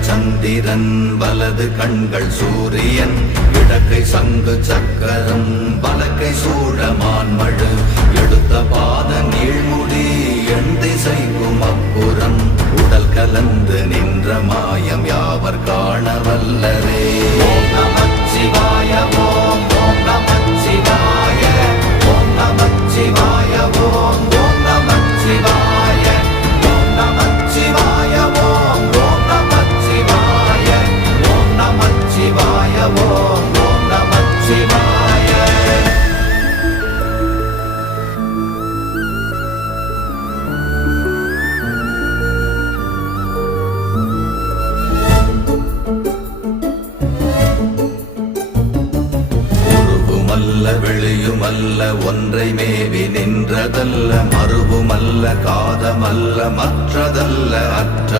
சந்திரன் வலது கண்கள் சூரியன் இடக்கை சங்கு சக்கரம் வலக்கை சூழமான்மழு எடுத்த பாத நீழ்முடி எண் திசைக்கும் அப்புறம் உடல் கலந்து நின்ற மாயம் யாவர் காண வல்லரே. ஓம் நமச்சிவாய ஓம் ஓம் நமச்சிவாய ஓம் நமச்சிவாய ஓம் ஓம் நமச்சிவாய ஓம் நமச்சிவாய ஓம் ஓம் நமச்சிவாய ஓம் நமச்சிவாய ஓம் ஓம் நமச்சிவாய. வெளியுமல்ல ஒன்றை மேவி நின்றதல்ல மறுவுமல்ல காதமல்ல மற்றதல்ல அற்ற